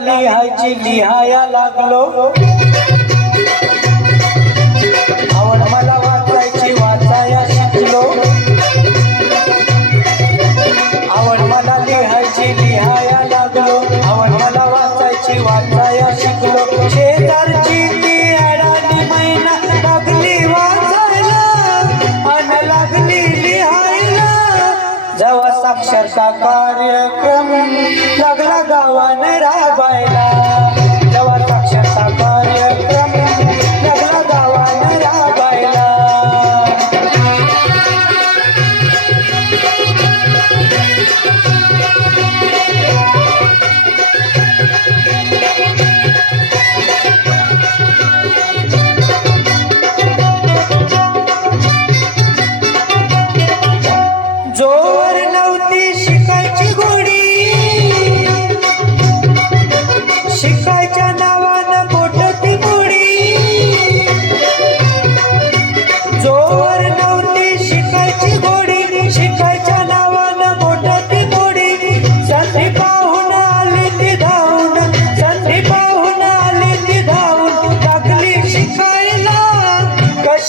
लिहायची लिहाया लागलो. आवड मला वाचायची वाचाया शिकलो. आवड मला लिहायची लिहाया लागलो. आवड मला वाचायची वाचाया शिकलो. शेजारची ती अडाणी महिना लागली वाचायला अन लागली लिहायला. जवळ साक्षरता कार्यक्रम. लागला गावाने राबायला.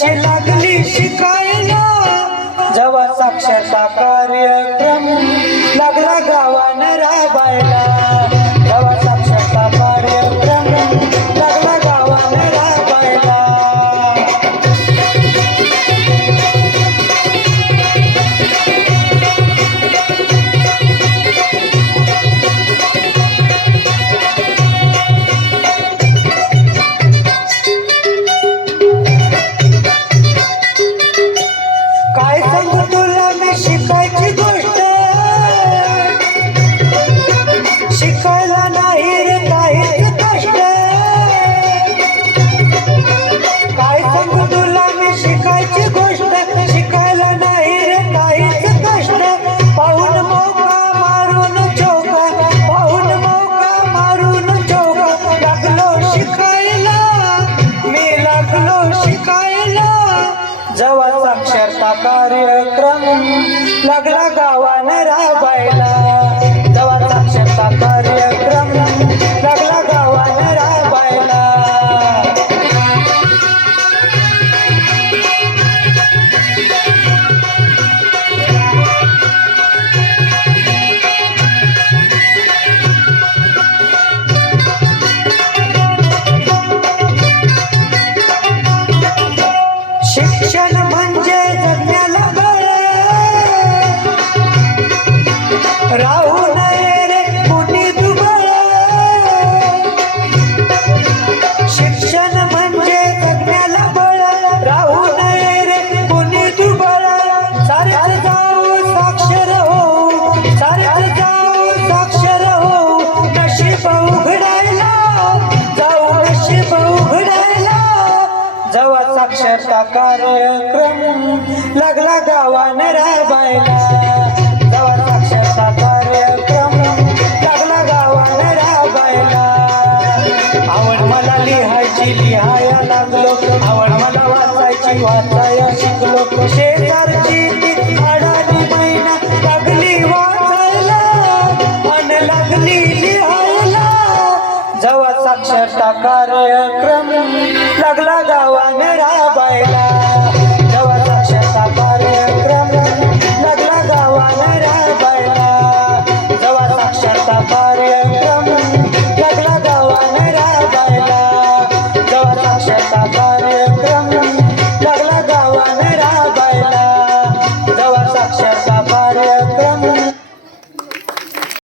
Chela. বন্ধু তোলা মেশি পাইছি कार्यक्रम. लागला गावानं राबायला साक्षरता कार्यक्रम लागला गावानं राबायला जेव्हा साक्षरता कार्यक्रम लागला गावानं राबायला आवड मला लिहायची लिहाया लागलो आवड मला वाचायची वाचाया शिकलो शेजारची ती अडाणी मैना लागली वाचायला अन लागली लिहायला जेव्हा साक्षरता कार्यक्रम